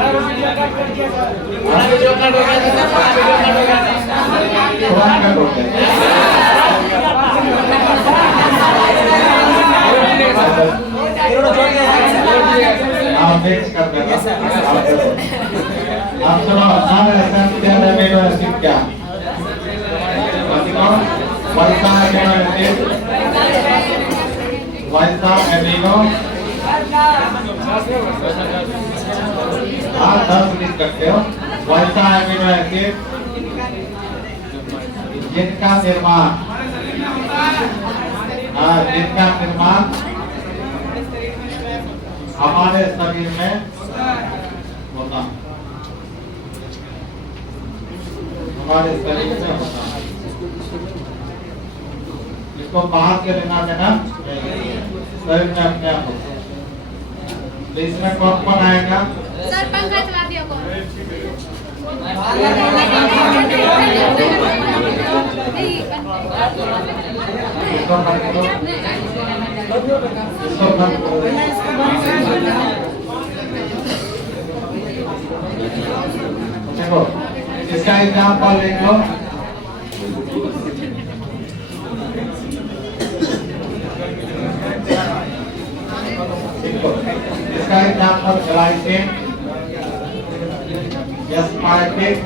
आप सुनो amino acid क्या? वैसा अमीनो एसिड, वैसा अमीनो, हाँ 10 लिख सकते हो। वैसा अमीनो एसिड जिनका निर्माण, जिनका निर्माण हमारे शरीर में होता, हमारे शरीर में होता, इसको बाहर के लेना देना शरीर में अपने आप होता। तो इसमें कौन कौन आएगा? सर पंखा चला दिया कौन? देखो इसका एग्जाम्पल लिख लो। इसका एग्जाम्पल ग्लाइसिन, एस्पार्टिक।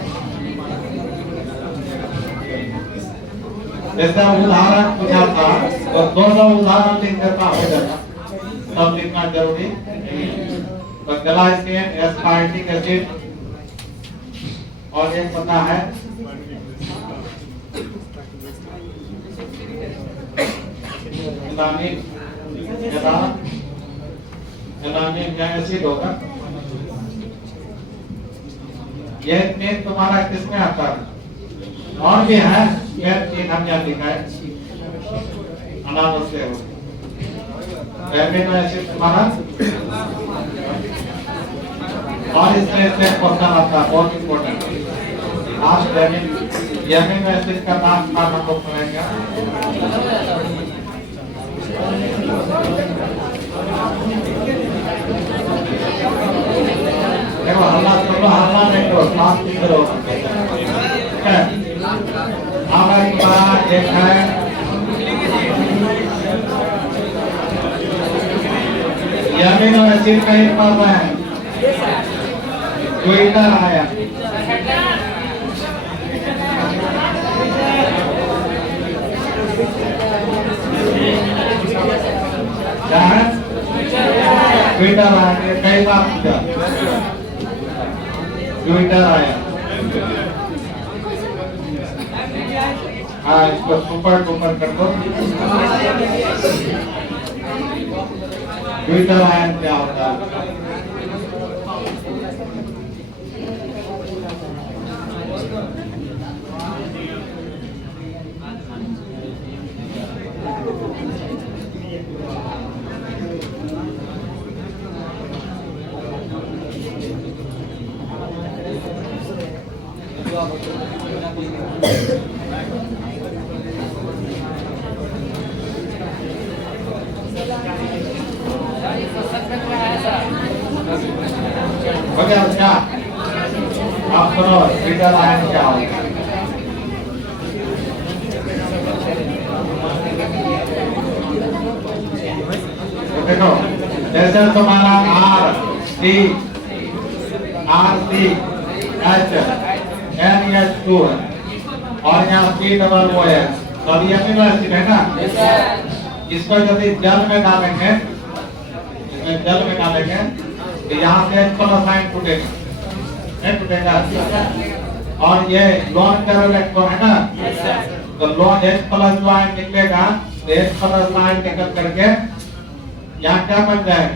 जैसे उदाहरण पूछा था तो दोनों उदाहरण लिख देता हो जाता, सब लिखना जरूरी। तो ग्लाइसिन, एस्पार्टिक एसिड और एक पता है एलानिन का एसिड होगा। यह मेन तुम्हारा किसमें आता है? और भी है मेन हम यहाँ लिखा है अनावश्यक हो एमिनो एसिड तुम्हारा। और इसमें से क्वेश्चन आता है बहुत इम्पोर्टेंट, लास्ट एमिनो एसिड का नाम का हम लोग पढ़ेंगे। देखो हल्ला करो, हल्ला नहीं करो, शांति करो। हमारी बात एक है एमिनो एसिड कहीं पर है, ट्विटर आया क्या है? ट्विटर आया कई बार पूछा, ट्विटर आया। हाँ इसको सुपर डुपर कर दो। ट्विटर आया क्या होता है? क्या आप सुनो ट्विटर आया क्या होगा? देखो जैसे तुम्हारा RCH NH2 है और यहाँ C है, तो अभी अमीनो एसिड है ना। इसको यदि जल में डालेंगे, इसमें जल में डालेंगे तो यहाँ से H+ आयन टूटेगा, नहीं टूटेगा। और ये लोन पैरा इलेक्ट्रॉन है ना, तो लोन H+ जो आयन निकलेगा तो H+ आयन निकल करके यहाँ क्या बन जाएगा?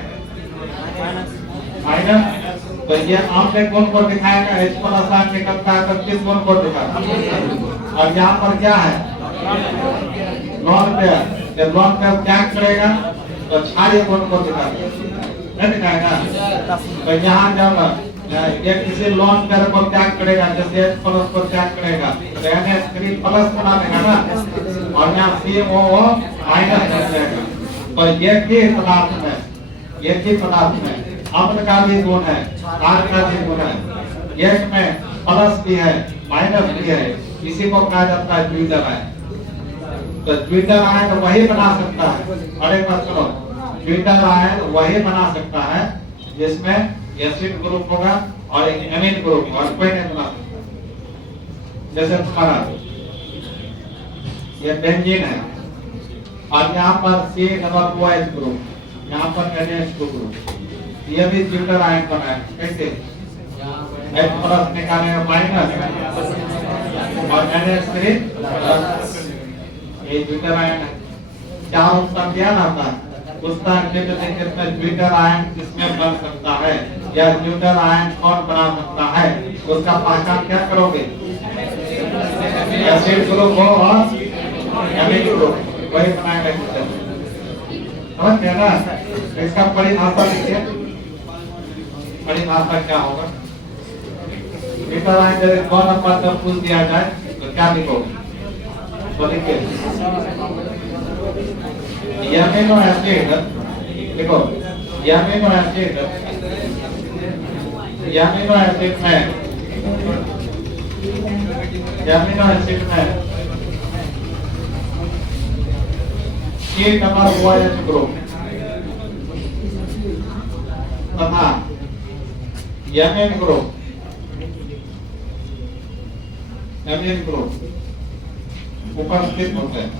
माइनस। तो ये आपने कौन को दिखाएगा? H+ आयन निकलता है तो किस कौन को दिखाएगा? और यहाँ पर क्या है? Lone pair. जब लोन पेयर क्या करेगा तो क्षारीय कौन को दिखाएगा, नहीं दिखाएगा। तो यहाँ जब ये किसी लोन पेयर को त्याग करेगा, जैसे H+ को त्याग करेगा तो NH3+ बना देगा ना, और यहाँ COO- बन जाएगा। तो ये की पदार्थ में, ये की पदार्थ में अम्ल का भी गुण है, क्षार का भी गुण है। गैस में प्लस भी है, माइनस भी है, इसी को कहा जाता है द्विदल आयन। तो द्विदल आयन वही बना सकता है, अरे मत सुनो, द्विदल आयन वही बना सकता है जिसमें एसिड ग्रुप होगा और एक एमीन ग्रुप, और कोई नहीं बना सकता। जैसे तुम्हारा ये बेंजीन है और यहाँ पर COOH ग्रुप, यहाँ पर NH2 ग्रुप, ये भी द्विदल आयन बना है। कैसे? H प्लस निकाले माइनस और NH3 प्लस, ये द्विदल आयन है। क्या उसका ज्ञान आता है? उसका द्विदल आयन किसमें बन सकता है या द्विदल आयन कौन बना सकता है, उसका पहचान क्या करोगे? एसिड ग्रुप हो और एमीन ग्रुप, वही बनाएगा द्विदल। समझ गए ना? तो इसका परिभाषा लिखिए। परिभाषा क्या होगा? द्विदल आयन यदि कौन नंबर पर पूछ दिया जाए तो क्या लिखोगे? तो लिखिए एमिनो एसिड, देखो एमिनो एसिड में COOH ग्रुप तथा एमीन ग्रुप उपस्थित होते हैं,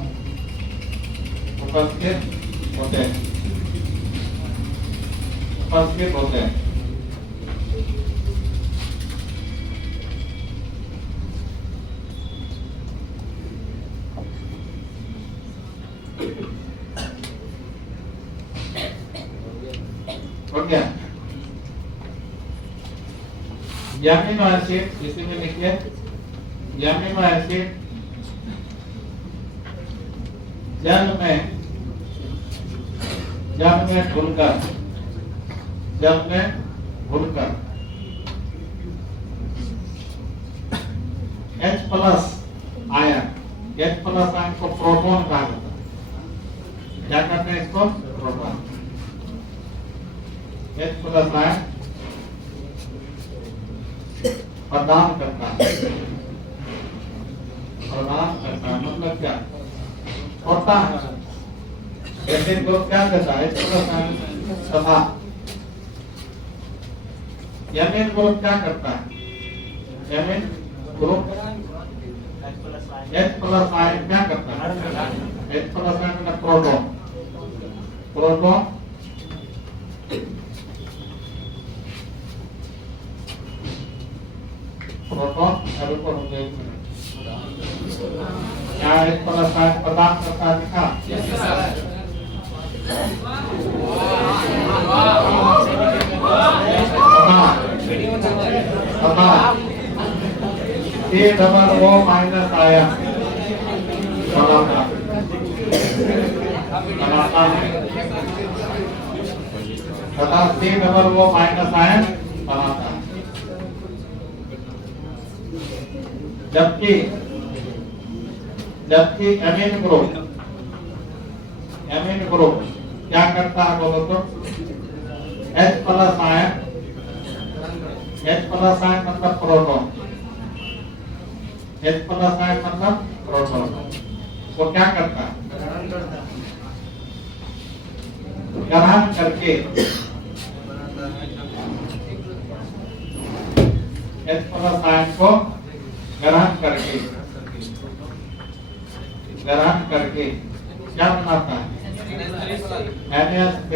हो गया। एमिनो एसिड इसी में लिखिए, एमिनो एसिड जल में घुलकर H प्लस आयन को प्रोटॉन कहा जाता है। क्या कहते हैं इसको? प्रोटॉन। H प्लस आयन प्रदान करता है, मतलब क्या होता है? एसिड ग्रुप क्या करता है? तथा एमीन ग्रुप क्या करता है? Amine group H plus ion क्या करता है? H प्लस आयन का प्रोटॉन क्या H प्लस आयन प्रदान करता है? लिखा COO माइनस आयन बनाता है तथा COO माइनस आयन बनाता है। जबकि एमीन ग्रुप क्या करता है बोलो तो? H प्लस आयन मतलब प्रोटॉन, H प्लस आयन मतलब प्रोटॉन, वो क्या करता है? ग्रहण करके H प्लस आयन को ग्रहण करके क्या बनाता है? NH3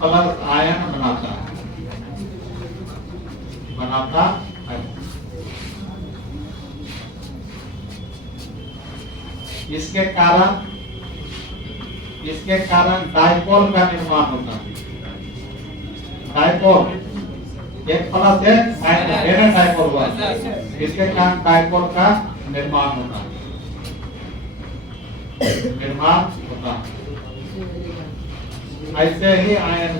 प्लस आयन बनाता है। इसके कारण डाइपोल का निर्माण होता है। डाइपोल एक प्लस है डाइपोल हुआ, इसके कारण डाइपोल का निर्माण होता है। ऐसे ही आयन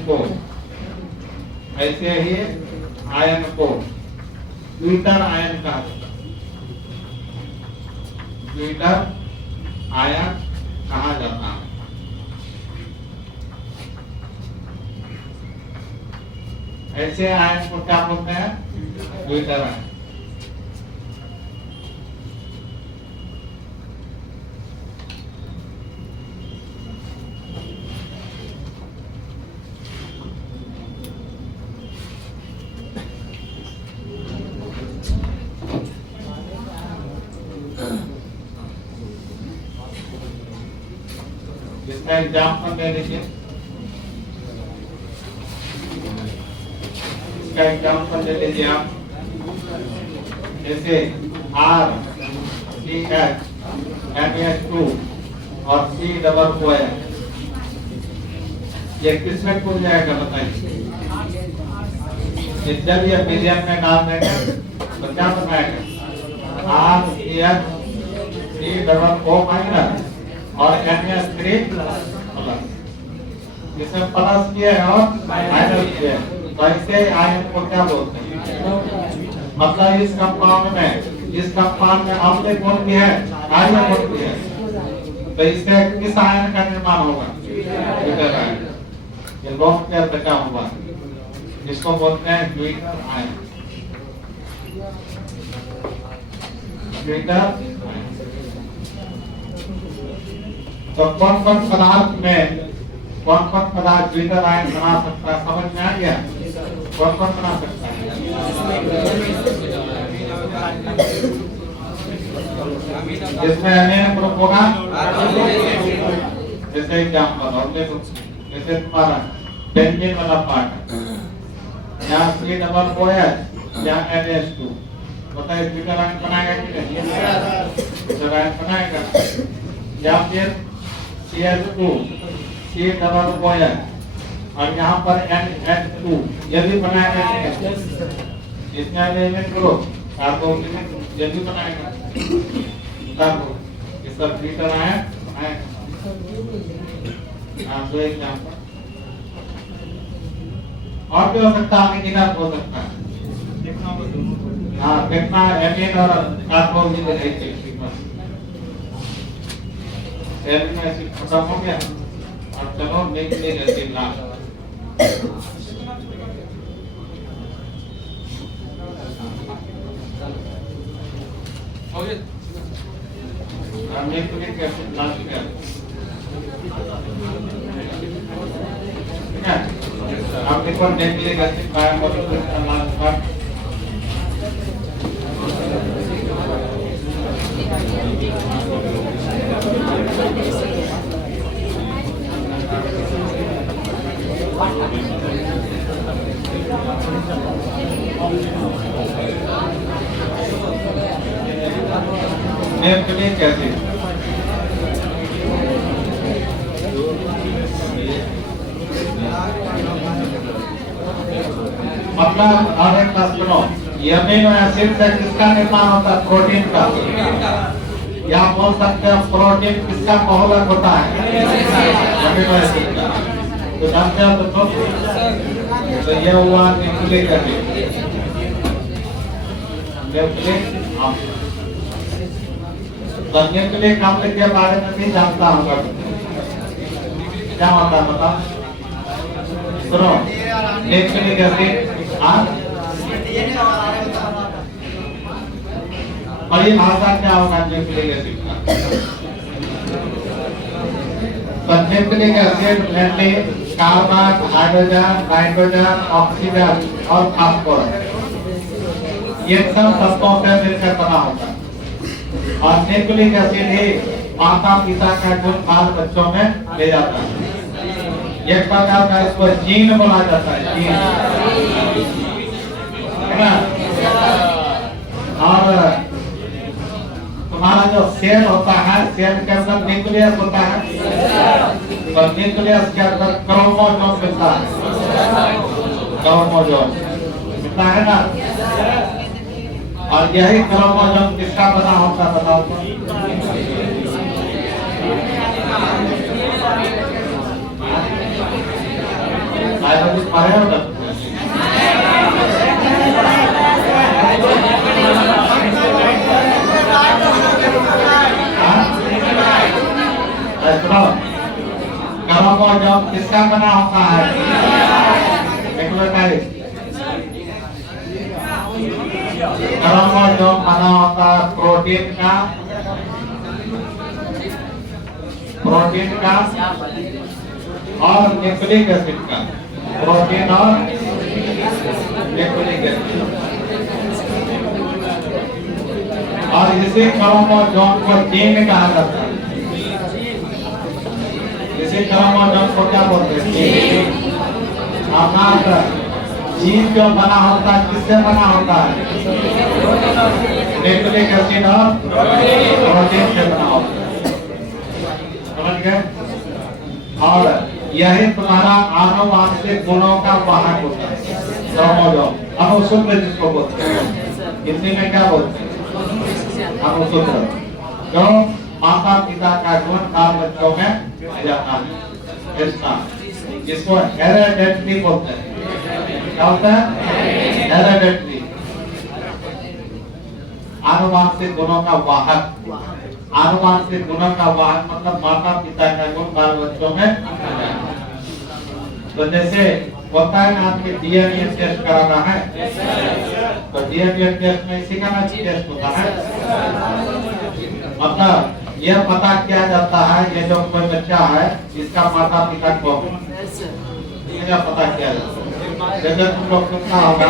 को द्विदल आयन कहा जाता है। द्विदल आयन कहा जाता है। ऐसे आयन को क्या बोलते हैं? द्वितीय आयन। इसका एग्जाम्पल ले लीजिए। इसका एग्जाम्पल ले लीजिए आप, जैसे RCH2 और C+OH, ये किसमें खुल जाएगा बताइए? जब ये मिलियन में डाल देंगे तो क्या बनाएगा? RCH3+O- और NH3+, इसमें प्लस किया है और माइनस किया है, तो ऐसे आयन को क्या बोलते हैं? मतलब इस कंपाउंड में ऑप्टिक बॉन्ड भी है, आयन बॉन्ड भी है, तो इससे किस आयन का निर्माण होगा? द्वितीय आयन। ये लोन पेयर बचा हुआ, जिसको बोलते हैं द्वितीय आयन। द्वितीय आयन। तो कौन कौन पदार्थ द्वितीय आयन बना सकता है? समझ में आ गया? कौन कौन बना सकता है? इसमें अमीनो ग्रुप होगा, जैसे एग्जाम्पल, और जैसे तुम्हारा बेंजीन वाला पार्ट, यहाँ C+OH, यहाँ NH2, बताइए द्वितीय आयन बनाएगा कि नहीं? द्वितीय आयन बनाएगा। या फिर CH2, C+OH, और यहाँ पर NH2, ये भी बनाएगा कि नहीं? इसमें अमीनो ग्रुप कार्बोक्सिलिक, ये भी बनाएगा। ये सब द्वितीय आयन आएगा। दो एग्जाम्पल और भी हो सकता है, गिना हो सकता है। हाँ, कितना एमीन और कार्बोक्सिलिक एसिड खत्म हो गया, और चलो न्यूक्लिक एसिड ला। न्यूक्लिक एसिड ला चुके हैं, ठीक है? आप देखो न्यूक्लिक एसिड बायोमोलिक्यूलर का लास्ट पार्ट, न्यूक्लिक एसिड मतलब और एक बात सुनो, अमीनो एसिड से किसका निर्माण होता है? प्रोटीन का। या बोल सकते हैं प्रोटीन किसका बहुलक होता है? अमीनो एसिड का। तो जानते हो तो ये हुआ न्यूक्लिक एसिड। न्यूक्लिक न्यूक्लिक अम्ल के बारे में भी जानता हूँ, क्या होता है बताओ? सुनो, न्यूक्लिक एसिड परिभाषा क्या होगा न्यूक्लिक एसिड का? तो nucleic acid mainly carbon, hydrogen, nitrogen, oxygen और फास्फोरस, ये सब तत्वों से मिलकर बना होता है। और न्यूक्लिक एसिड ही माता पिता का गुण बाल बच्चों में ले जाता है। एक प्रकार का इसको जीन बोला जाता है, जीन, है ना? और तुम्हारा जो सेल होता है, सेल के अंदर न्यूक्लियस होता है, और न्यूक्लियस के अंदर क्रोमोसोम मिलता है, क्रोमोसोम मिलता है ना? और यही क्रोमोसोम किसका बना होता है बताओ तो? बायोलॉजी पढ़े हो? क्रोमोसोम किसका बना होता है? न्यूक्लियोटाइड, क्रोमोसोम बना होता है प्रोटीन का और न्यूक्लिक एसिड का, प्रोटीन और न्यूक्लिक एसिड। और इसी क्रोमोसोम को जीन कहा जाता है। इसी क्रोमोसोम को क्या बोलते हैं? हमारा जीन जो बना होता है किससे बना होता है? न्यूक्लिक एसिड और प्रोटीन से बना होता है। समझ गए? और यही तुम्हारा आनुवांशिक गुणों का वाहक होता है क्रोमोसोम। अनुसूत्र जिसको बोलते हैं, हिंदी में क्या बोलते हैं? अनुसूत्र। जो माता पिता का गुण बाल बच्चों में जाता है, इसको हेरेडिटरी बोलते हैं। क्या होता है? हेरेडिटरी, आनुवांशिक गुणों का वाहक। आनुवांशिक गुणों का वाहक मतलब माता पिता का गुण बाल बच्चों में। तो जैसे होता है ना, आपके डीएनए टेस्ट कराना है, तो डीएनए टेस्ट में इसी का ना टेस्ट होता है। मतलब यह पता किया जाता है, ये जो कोई बच्चा है इसका माता पिता कौन है, यह पता किया जाता है। जैसे तुम लोग सुनना होगा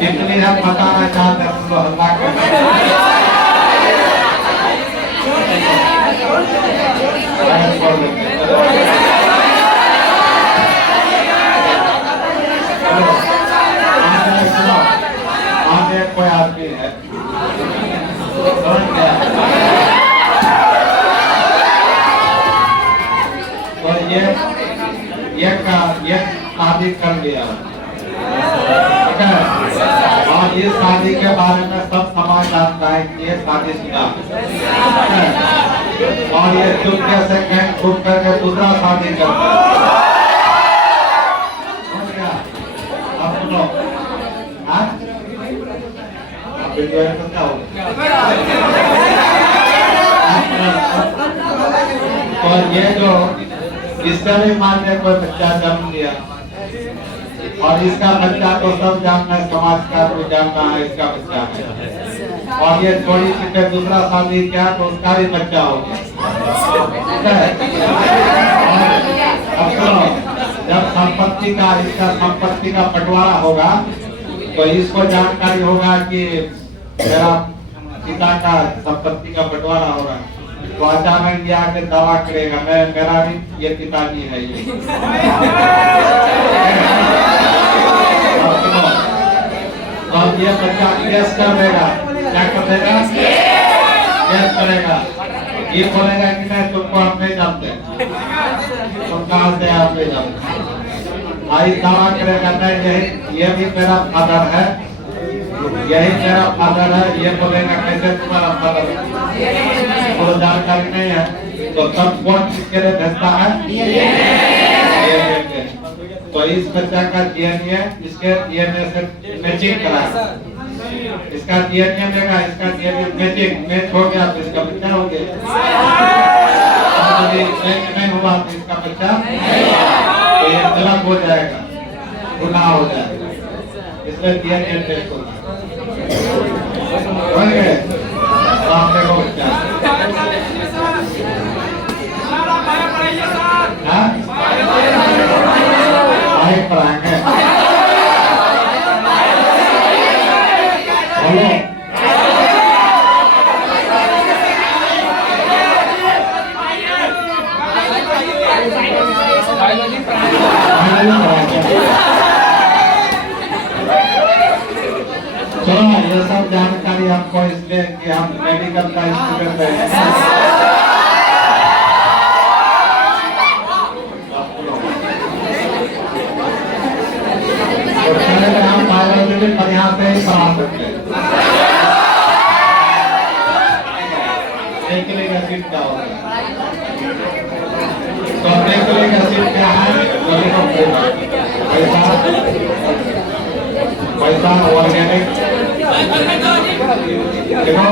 इसलिए हम बताना चाहते हैं तुम लोग हल्ला आगे कोई आदमी है तो ये शादी कर लिया और इस शादी के बारे में सब समाज जानता है कि ये शादीशुदा है और ये चुपके से कहीं छुप करके दूसरा शादी करता है। अब सुनो, तो ये जो इससे भी मान लिया कोई बच्चा जन्म लिया और इसका बच्चा तो सब जानना है, समाज का तो जानना है इसका बच्चा है, और ये थोड़ी सी पे दूसरा शादी किया तो उसका भी बच्चा हो गया। जब संपत्ति का इसका संपत्ति का बंटवारा होगा तो इसको जानकारी होगा कि मेरा पिता का संपत्ति का बंटवारा हो रहा है, तो अचानक ये आके दावा करेगा मैं मेरा भी ये पिताजी है ये। तो ये बच्चा केस कर देगा, क्या कर देगा? केस करेगा। ये बोलेगा कि नहीं तुमको हम नहीं जानते, तुम कहाँ से आप नहीं जानते। आई दावा करेगा नहीं ये भी मेरा फादर है, यही मेरा फादर है। ये बोलेगा कैसे तुम्हारा फादर है, तो जानकारी नहीं है। तो सब कौन किसके लिए भेजता है? तो इस बच्चा का डीएनए इसके डीएनए से मैचिंग कराएगा, इसका डीएनए देगा, इसका डीएनए मैचिंग मैच हो गया तो इसका बच्चा हो गया, नहीं हुआ तो इसका बच्चा तो ये गलत हो जाएगा, गुनाह हो जाएगा। इसलिए डीएनए टेस्ट होता है। आपने को बच्चा पढ़ाएंगे बोलो चलो ये सब जानकारी आपको इसलिए कि हम मेडिकल का स्टूडेंट हैं। हम बायोलॉजी पर यहाँ से ही पढ़ा सकते हैं। न्यूक्लिक एसिड क्या होता है? तो न्यूक्लिक एसिड क्या है? पैसा ऑर्गेनिक देखो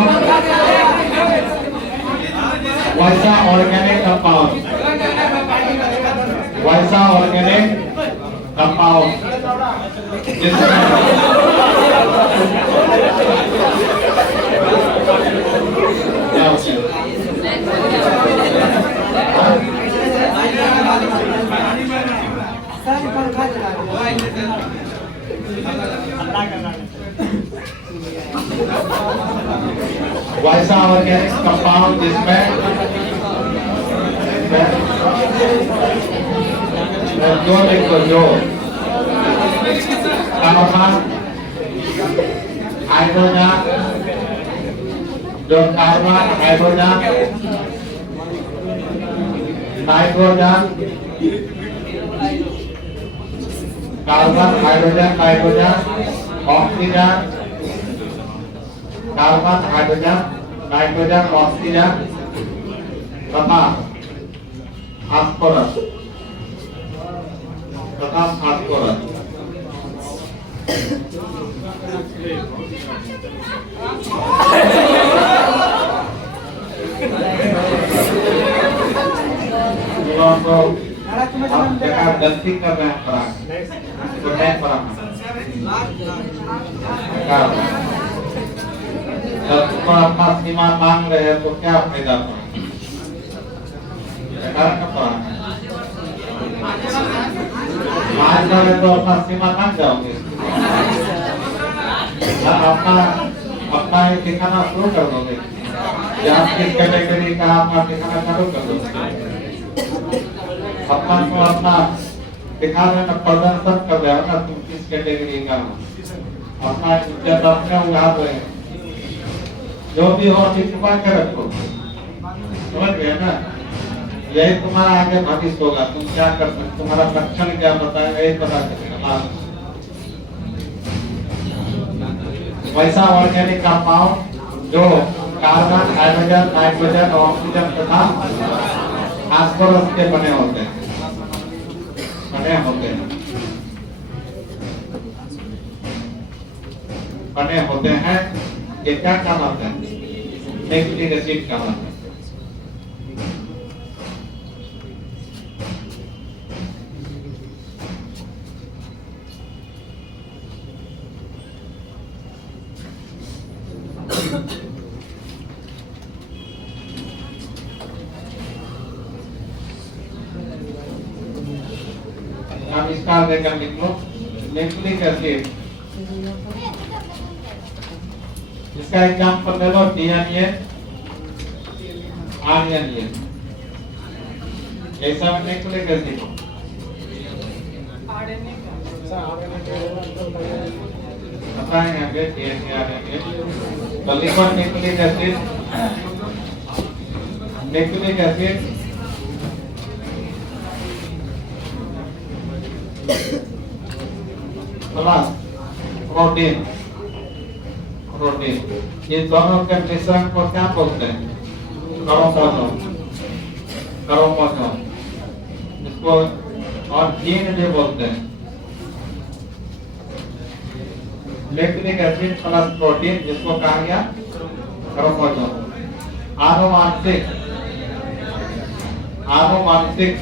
वैसा ऑर्गेनिक कंपाउंड, वैसा ऑर्गेनिक कंपाउंड जिसमें क्या होता है? वैसा ऑर्गेनिक कंपाउंड जिसमें जो देखो जो कार्बन हाइड्रोजन, जो carbon hydrogen nitrogen, carbon hydrogen nitrogen oxygen, carbon hydrogen nitrogen oxygen तथा फास्फोरस हम जगह गलती कर रहे हैं तो नहीं जब अपना सीमा मांग रहे हैं तो क्या फायदा मान रहे तो अपना सीमा मांग जाओगे, अपना दिखाना शुरू कर दोगे या आप किस कैटेगरी का अपना दिखाना चालू कर दोगे। अपना दिखा रहे ना, प्रदर्शन कर रहे हो ना, तुम किस कैटेगरी का अपना जब अपने उड़ा रहे हैं, जो भी हो अभी छुपा के रखो, समझ गए ना। यही तुम्हारा आगे भविष्य होगा, तुम क्या कर सकते, तुम्हारा लक्षण क्या बताएगा यही पता चलेगा। वैसा ऑर्गेनिक कंपाउंड जो कार्बन हाइड्रोजन नाइट्रोजन ऑक्सीजन तथा फास्फोरस के बने होते हैं, बने होते हैं। ये क्या कहलाते हैं? न्यूक्लिक एसिड कहलाते हैं। आविष्कार देकर निकलो न्यूक्लिक एसिड, इसका एग्जाम्पल ले लो डीएनए आरएनए, ऐसा न्यूक्लिक एसिड बताएंगे आगे डीएनए आरएनए। तो लिखो nucleic acid, nucleic acid plus protein, protein ये दोनों के मिश्रण को क्या बोलते हैं? क्रोमोसोम, इसको और जीन भी बोलते हैं। न्यूक्लिक एसिड प्लस प्रोटीन जिसको कहा गया क्रोमोसोम। आनुवांशिक, आनुवांशिक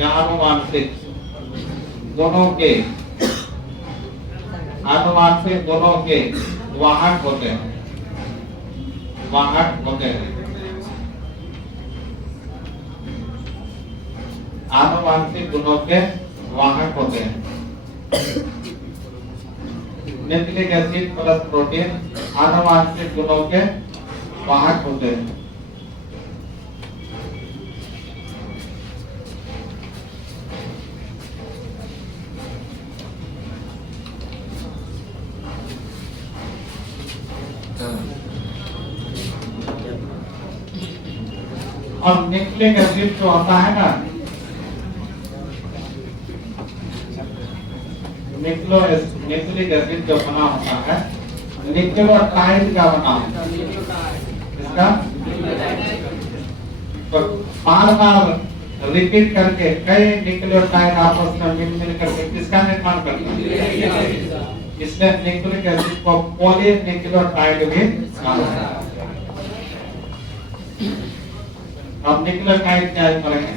या आनुवांशिक दोनों के, आनुवांशिक दोनों के वाहक होते हैं, वाहक होते हैं। आनुवांशिक गुणों के वाहक होते हैं। न्यूक्लिक एसिड प्लस प्रोटीन आनुवांशिक गुणों के वाहक होते हैं। और न्यूक्लिक एसिड जो होता है ना, न्यूक्लिक एसिड जो बना होता है न्यूक्लियोटाइड का बना होता है। इसका तो बार बार रिपीट करके कई न्यूक्लियोटाइड आपस में मिल करके किसका निर्माण करते हैं? इसमें न्यूक्लिक एसिड को पॉलीन्यूक्लियोटाइड भी कहा जाता है। अब न्यूक्लियोटाइड क्या करेंगे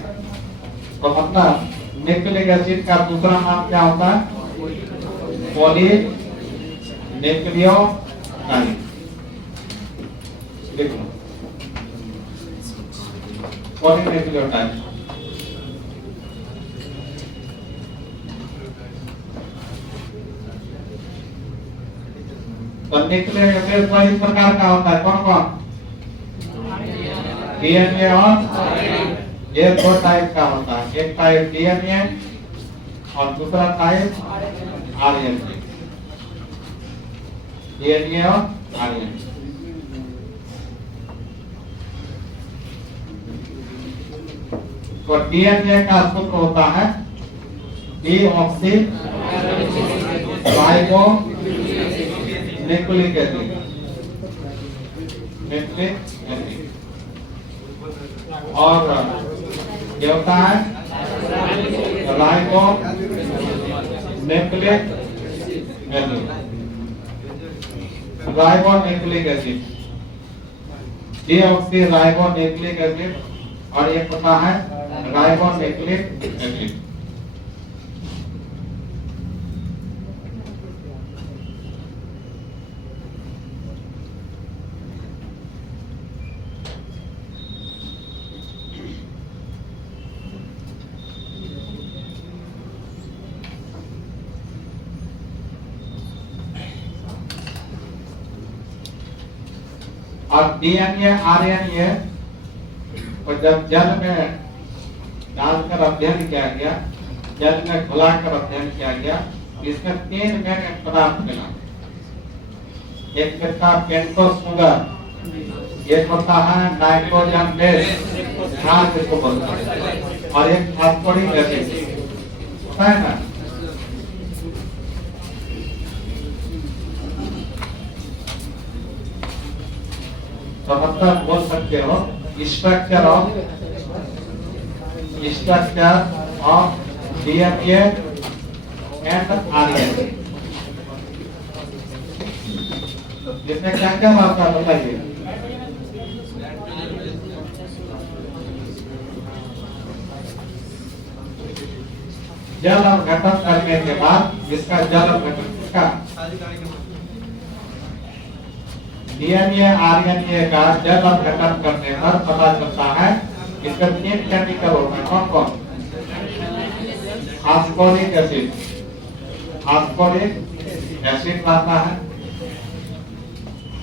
तो मतलब न्यूक्लिक एसिड का दूसरा नाम क्या होता है पॉलीन्यूक्लियोटाइड। देखो पॉलीन्यूक्लियोटाइड तो न्यूक्लिक एसिड कई प्रकार का होता है कौन कौन डीएनए और ये दो टाइप का होता है एक टाइप डीएनए और दूसरा टाइप आरएनए डीएनए और आरएनए तो डीएनए का सूत्र होता है डीऑक्सी राइबो न्यूक्लिक एसिड और ये होता है ribo nucleic acid ribo nucleic acid deoxy ribo nucleic acid और ये होता है राइबो न्यूक्लिक एसिड। और डीएनए आरएनए को जब जल में डालकर अध्ययन किया गया जल में घुलाकर अध्ययन किया गया इसमें तीन मेन पदार्थ मिला। एक मिलता पेंटोस शुगर एक होता है नाइट्रोजन बेस खाद जिसको बोलते हैं और एक फास्फोरिक एसिड होता है ना। तो मतलब बोल सकते हो structure of DNA and RNA इसमें क्या क्या बात है बताइए। जल अपघटन करने के बाद इसका जल अपघटन का डीएनए आरएनए का जल अपघटन करने पर पता चलता है इसका तीन केमिकल होता है कौन कौन फास्फोरिक एसिड आता है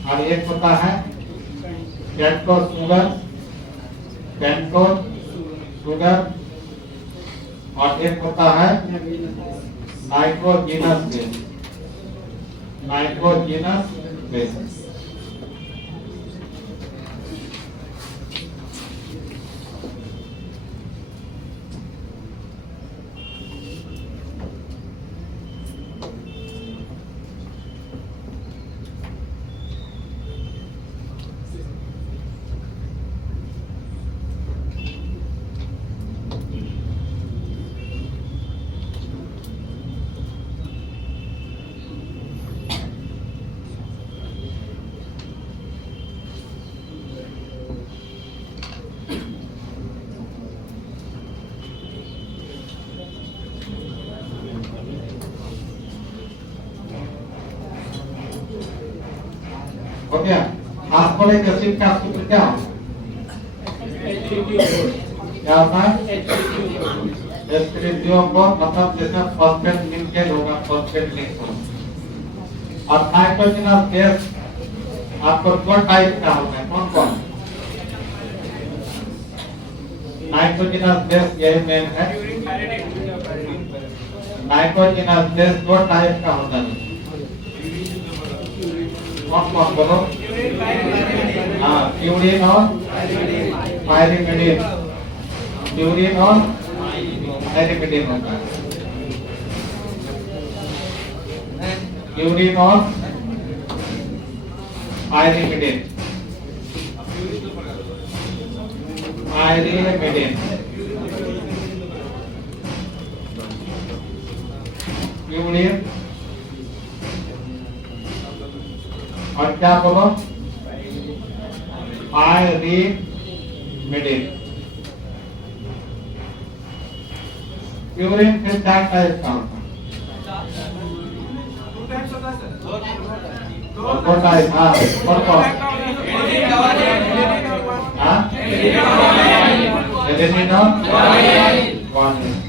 और एक होता है पेंटोस शुगर और एक होता है नाइट्रोजिनस बेस। हो गया। फास्फोरिक एसिड का सूत्र क्या होता है H3CO4 मतलब जिसमें फॉस्फेट लिंकेज होगा फॉस्फेट लिंक होगा। और नाइट्रोजनस गैस आपको दो टाइप का होता है कौन कौन नाइट्रोजनस गैस यही मेन है। नाइट्रोजनस गैस दो टाइप का होता है कौन कौन बोलो। हाँ प्यूरिन और पायरिमिडिन प्यूरिन और पायरिमिडिन होता है। प्यूरिन और पायरिमिडिन प्यूरिन और क्या बोलो आई रीड मिडिल यूरिन फिर क्या टाइप का होता दो टाइप हाँ कौन हाँ एलिमिनो वार्निंग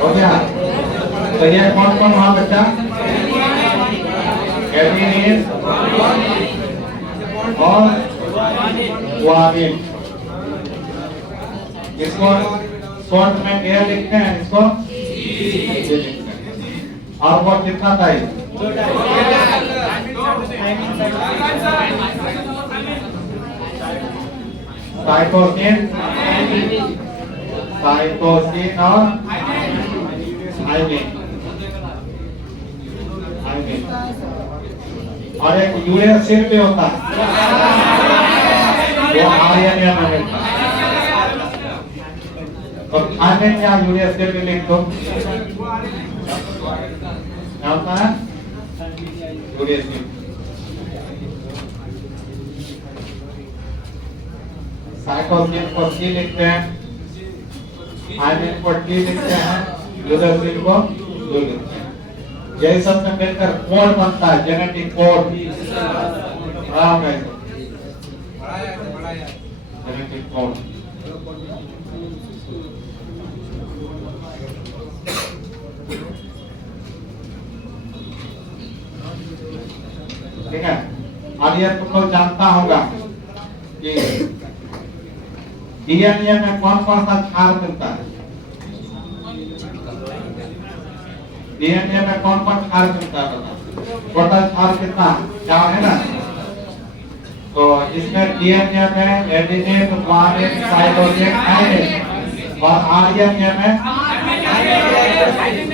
हो गया तो ये कौन कौन वहां बच्चा एडिनिन और वार्निन इसको शॉर्ट में क्या लिखते हैं इसको और वो कितना टाइम साइटोसिन साइटोसिन और थायमिन और एक यूरेसिल भी होता है वो आर्यनिया में मिलता है तो थायमिन या यूरेसिल भी लिख दो क्या होता है यूरेसिल साइटोसिन को सी लिखते हैं थायमिन को टी लिखते हैं यूरेसिल को यू लिखते हैं यही सब में मिलकर कोड बनता है जेनेटिक कोड जेनेटिक कोड ठीक है अब ये तुम लोग जानता होगा कि डीएनए में कौन कौन सा क्षार मिलता है डीएनए में कौन कौन क्षार मिलता है टोटल क्षार कितना 4 है ना तो इसमें डीएनए में एडेनिन ग्वानिन साइटोसिन थायमिन और आरएनए में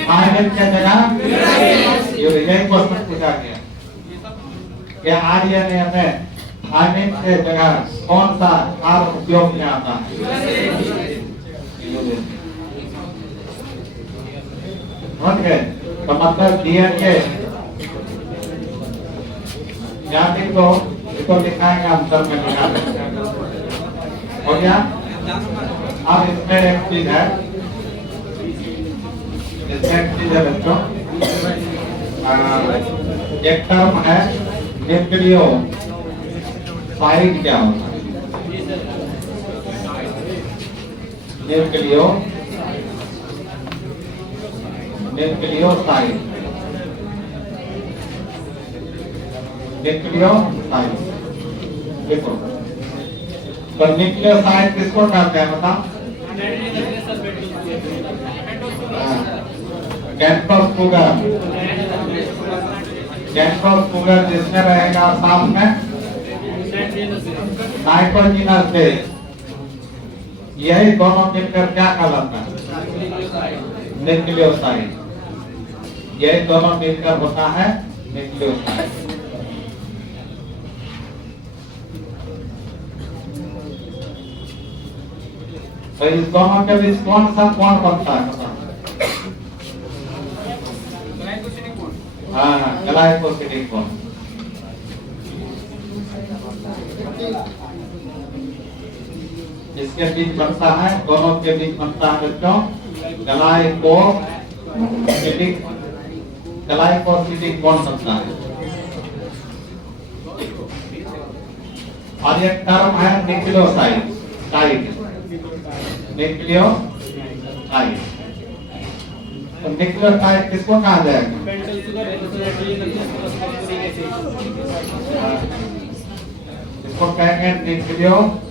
थायमिन के जगह यही क्वेश्चन पूछा गया कि आरएनए में थायमिन के जगह कौन सा क्षार उपयोग में आता है तो मतलब डीएनए यहाँ लिखो इसको दिखाएंगे हम सब में लिखा हो गया अब इसमें एक चीज है बच्चों एक टर्म है न्यूक्लियो साइड क्या होता है न्यूक्लियो न्यूक्लियोसाइड न्यूक्लियोसाइड देखो तो न्यूक्लियोसाइड किसको कहते हैं बताओ कैंपस शुगर जिसमें रहेगा साथ में नाइट्रोजनस बेस यही दोनों मिलकर क्या कहलाता है न्यूक्लियोसाइड यही दोनों मिलकर होता है न्यूक्लियोसाइड तो इस दोनों के बीच कौन सा कौन बनता है हाँ ग्लाइकोसिडिक बॉन्ड इसके बीच बनता है दोनों के बीच बनता है बच्चों ग्लाइकोसिडिक बॉन्ड बनता है और एक टर्म है न्यूक्लियोसाइड न्यूक्लियोसाइड तो न्यूक्लियोसाइड किसको कहा जाएगा इसको कहेंगे न्यूक्लियोटाइड।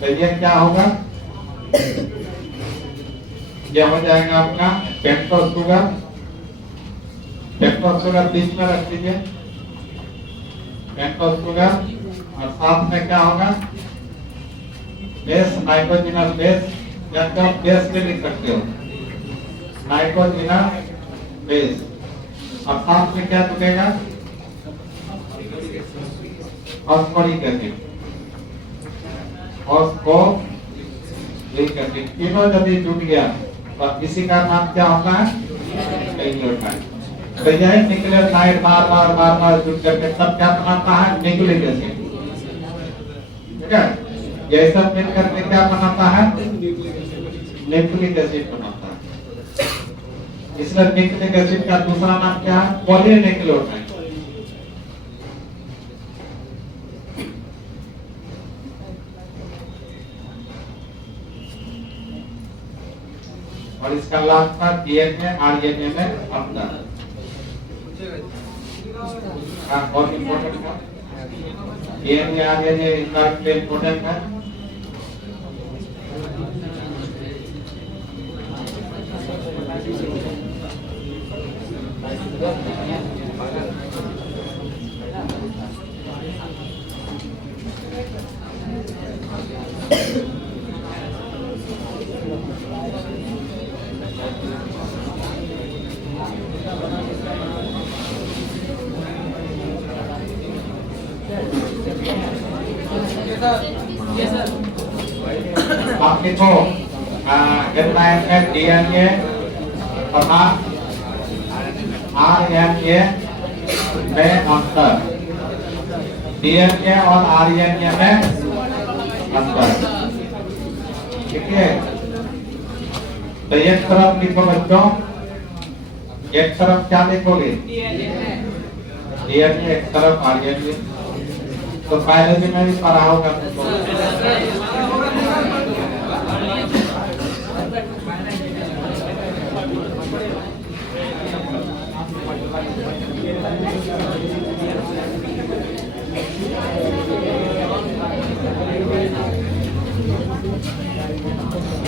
तो ये क्या होगा? ये हो जाएगा आपका पेंटोस शुगर। पेंटोस शुगर बीच में रख दीजिए, पेंटोस शुगर। और साथ में क्या होगा? बेस, नाइट्रोजनस बेस, या तो बेस भी लिख सकते हो, नाइट्रोजनस बेस। और साथ में क्या जुड़ेगा? Phosphoric acid. फॉस्फोरिक एसिड तीनों यदि जुड़ गया तो इसी का नाम क्या होता है? न्यूक्लियोटाइड। तो यह न्यूक्लियोटाइड बार बार जुड़ करके सब क्या बनाता है? Nucleic acid. ठीक है, यह सब मिल करके क्या बनाता है? न्यूक्लिक एसिड बनाता है। इसलिए न्यूक्लिक एसिड का दूसरा नाम क्या है? पॉलीन्यूक्लियोटाइड। और इसका लाभ था डीएनए आरएनए में अंतर। बहुत इंपॉर्टेंट है डीएनए आरएनए, इसका इंपॉर्टेंट है। आप देखो डीएनए तथा आरएनए में अंतर, डीएनए और आरएनए में अंतर। ठीक है, तो एक तरफ लिखो बच्चों, एक तरफ क्या लिखोगे? डीएनए, एक तरफ आरएनए। तो बायोलॉजी में भी पढ़ा होगा तुमको।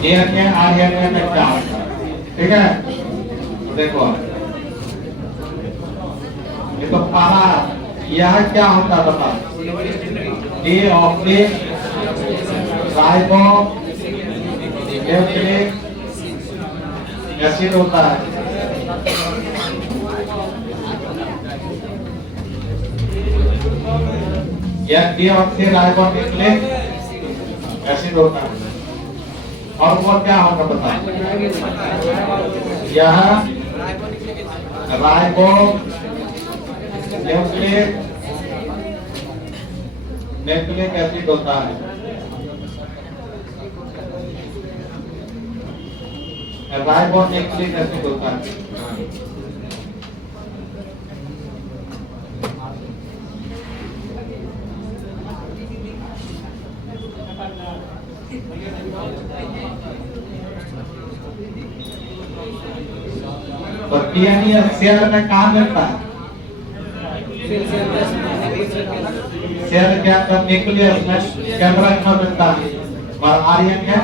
डीएनए आरएनए में क्या होता है? ठीक है, देखो ये तो पहला, यह क्या होता है बता? डीऑक्सी राइबो न्यूक्लिक एसिड होता है। यह डीऑक्सी राइबो न्यूक्लिक एसिड होता है। और वो क्या होगा बता? यह राइबो न्यूक्लिक एसिड होता है। राइबो न्यूक्लिक एसिड होता है। तो डीएनए सेल में कहाँ मिलता है? सेल के अंदर न्यूक्लियस में कैमरा में मिलता है। और आरएनए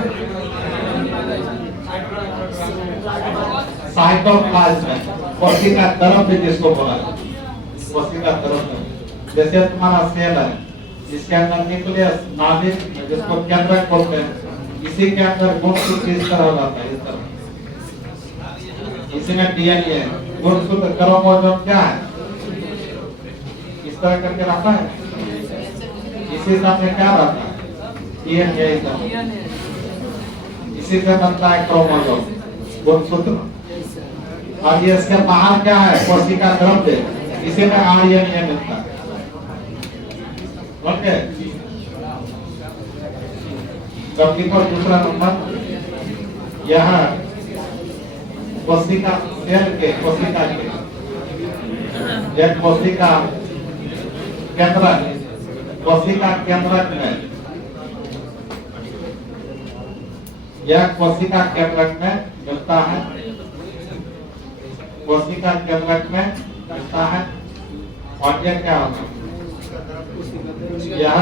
साइटोप्लाज्म में, कोशिका तरफ भी जिसको बोला, कोशिका तरफ में। जैसे तुम्हारा सेल है, इसके अंदर न्यूक्लियस नाभिक जिसको कैमरा बोलते हैं, इसी के अंदर गुणसूत्र इस तरह होता है, इस तरह। इसी में डीएनए गुणसूत्र क्रोमोसोम क्या है? इस तरह करके रखा है। इसी सामने क्या रहता है? डीएनए। इसी से बनता है क्रोमोसोम, गुणसूत्र। और ये इसके बाहर क्या है? कोशिका द्रव्य, इसी में आरएनए मिलता है। ओके, कभी पर दूसरा नंबर, यह कोशिका सेल के, कोशिका के, एक कोशिका केंद्र कोशिका केंद्रक में, यह कोशिका केंद्रक में मिलता है, कोशिका केंद्रक में मिलता है। और यह क्या होगा, यह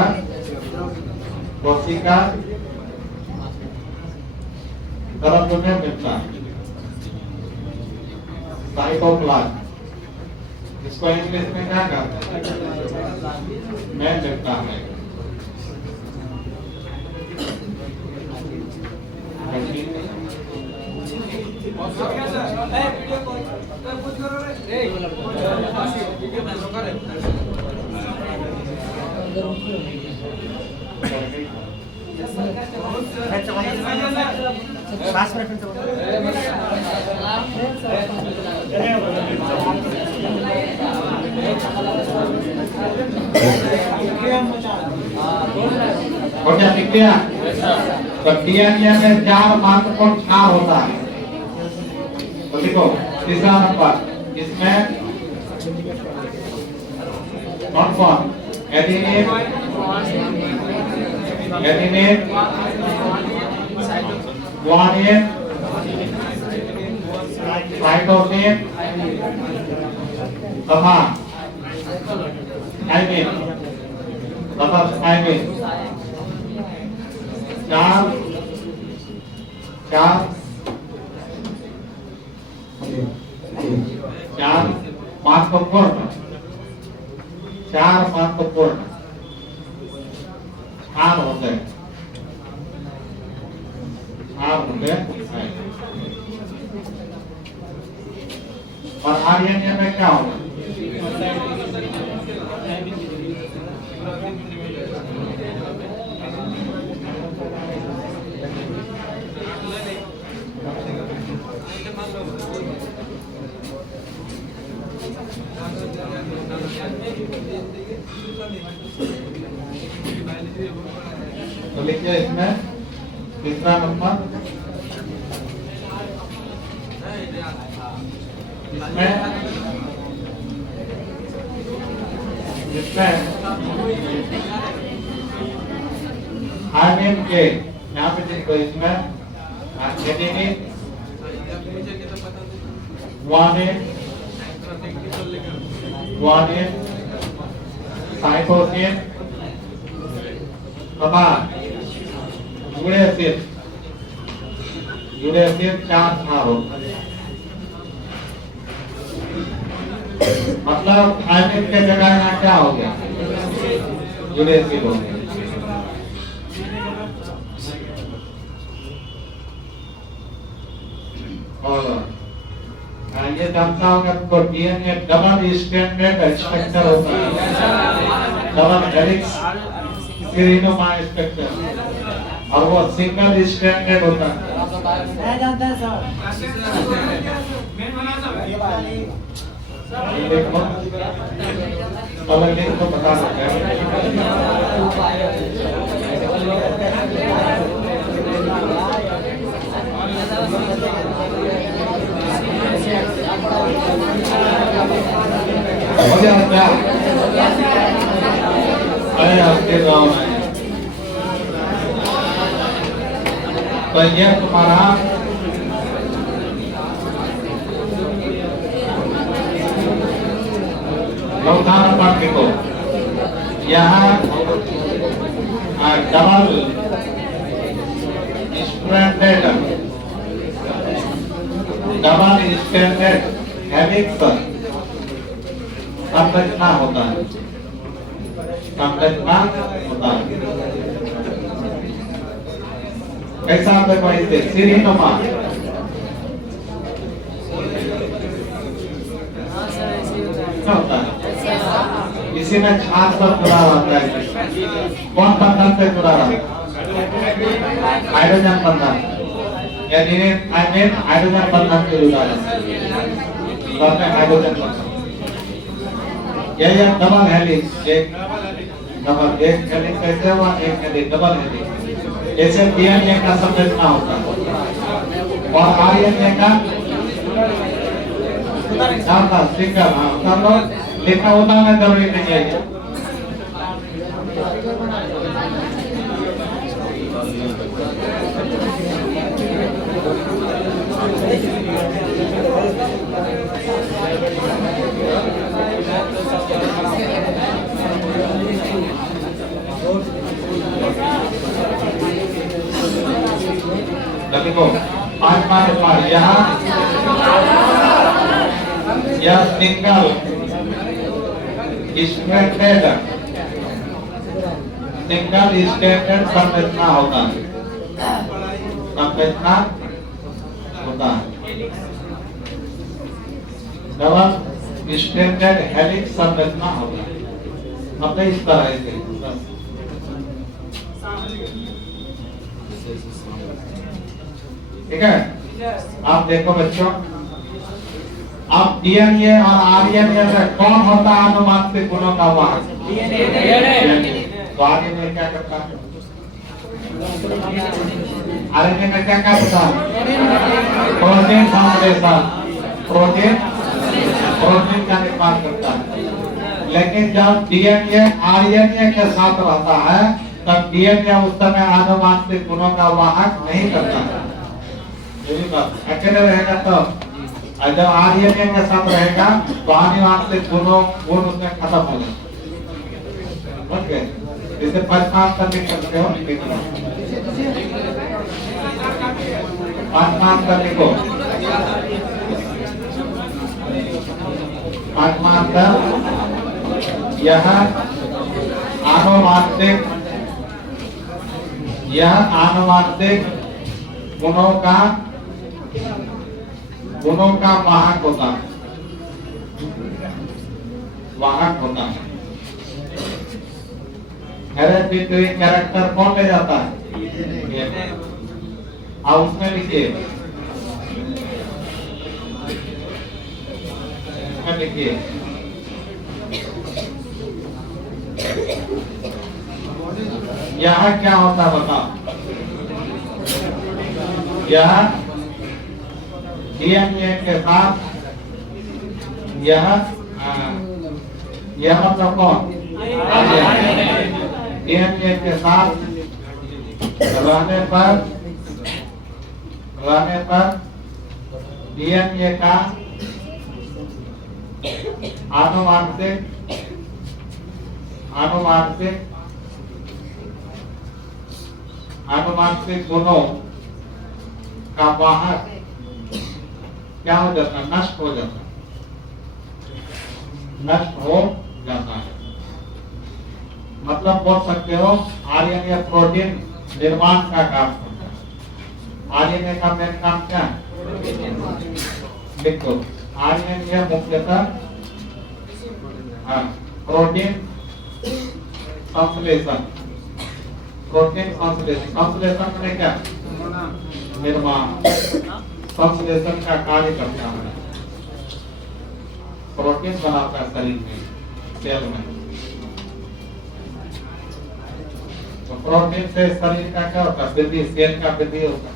कोशिका गर्भ में मिलता है, साइटोप्लाज्म। इसको इंग्लिश में क्या कहते हैं, में मिलता है। और क्या दिख गया? तो डीएनए में 4 महत्वपूर्ण क्षार होता है। तो देखो तीसरा नंबर, इसमें कौन कौन, एडेनिन, गुआनिन, साइटोसिन तथा थाइमिन तथा थाइमिन, चार महत्वपूर्ण क्षार होते हैं। और आरएनए में क्या होगा, तो लिखिए इसमें तीसरा नंबर, इसमें आरएनए के यहाँ पे देखो, इसमें एडेनिन, गुआनिन, साइटोसिन तथा यूरेसिल 4 क्षार होता है। मतलब थाइमिन के जगह यहाँ क्या हो गया, यूरेसिल हो गया। और ये जानता होगा तो डीएनए डबल स्ट्रैंडेड स्ट्रक्चर होता है, डबल हेलिक्स सीरीनुमा स्ट्रक्चर, और वो सिंगल स्ट्रैंडेड होता है। जानता है सर, देखो अलग लिंक तो बता सकते हैं। हो गया क्या? अरे आपके गाँव में तो ये तुम्हारा चौथा नंबर देखो, यहाँ डबल स्ट्रैंडेड हेलिक्स संरचना होता है, कैसा देखो इसे सीरीनुमा, क्या होता है, इसी में छाछ पर जुड़ा रहता है। कौन बंधन से जुड़ा रहता है, हाइड्रोजन बंधन, एडेनिन थाइमिन हाइड्रोजन बंधन से जुड़ा रहता है, हाइड्रोजन बंधन। यह डबल हेलिक्स, एक हेलिक्स कैसे हुआ, एक हेलिक्स डबल हेलिक्स, ऐसे डीएनए का संरचना होता है। और आरएनए का सिंगल, लिखा होता है, जरूरी नहीं है। देखो पांच पांच बार यहाँ यह सिंगल स्टैंडर्ड संरचना होता है, संरचना होता है। डबल स्टैंडर्ड हेलिक्स संरचना होता है, मतलब इस तरह से। ठीक है, आप देखो बच्चों, अब डीएनए और आरएनए से कौन होता है अनुवांशिक गुणों का वाहक? तो आरएनए क्या करता है? आरएनए में क्या करता है? प्रोटीन संश्लेषण, प्रोटीन का निर्माण करता है। लेकिन जब डीएनए आरएनए के साथ रहता है तब डीएनए उस समय आनुवांशिक गुणों का वाहक नहीं करता है। अकेले रहेगा तो, और जब आरएनए के साथ रहेगा तो आनुवांशिक गुण उसमें खत्म हो जाएगा। ओके, जैसे पांच करने करते हो, पांच करने को यह आनुवांशिक गुणों का वाहक होता है, हेरेडिटरी कैरेक्टर कौन ले जाता है? आप उसमें लिखिए, यह क्या होता है बताओ? यह डीएनए के साथ यह मतलब कौन? डीएनए के साथ रहने पर डीएनए का आनुवांशिक गुणों का वाहक क्या हो जाता है? नष्ट हो जाता है। मतलब बोल सकते हो आरएनए प्रोटीन निर्माण का काम करता है। आरएनए का मेन काम क्या है? देखो, आरएनए मुख्यतः प्रोटीन संश्लेषण, संश्लेषण में क्या? निर्माण, संश्लेषण का कार्य करता है। प्रोटीन बनाता है शरीर में, सेल में। तो प्रोटीन से शरीर का क्या होता है? वृद्धि, सेल का वृद्धि होता है।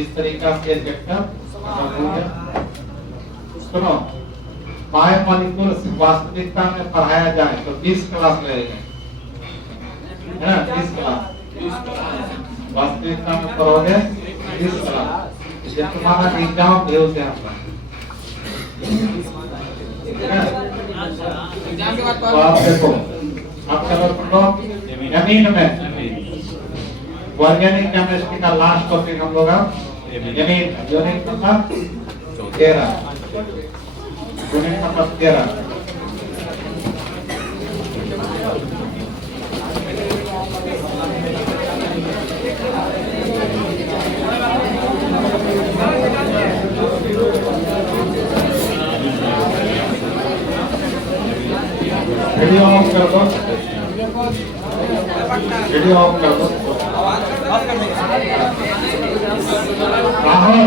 इस तरीका से सुनो, बायोमॉलिक्यूल्स वास्तविकता में पढ़ाया जाए तो 20 क्लास लगेगा, है ना? 20 क्लास वास्तविकता में पढ़ोगे 20 क्लास। ये तुम्हारा एग्जाम भी हो गया आपका। तो आप देखो, आप चलो सुनो, जमीन में ऑर्गेनिक केमिस्ट्री का लास्ट टॉपिक हम लोग unit number 13, unit number 13। Video of कर दो, वीडियो ऑफ कर दो। राहुल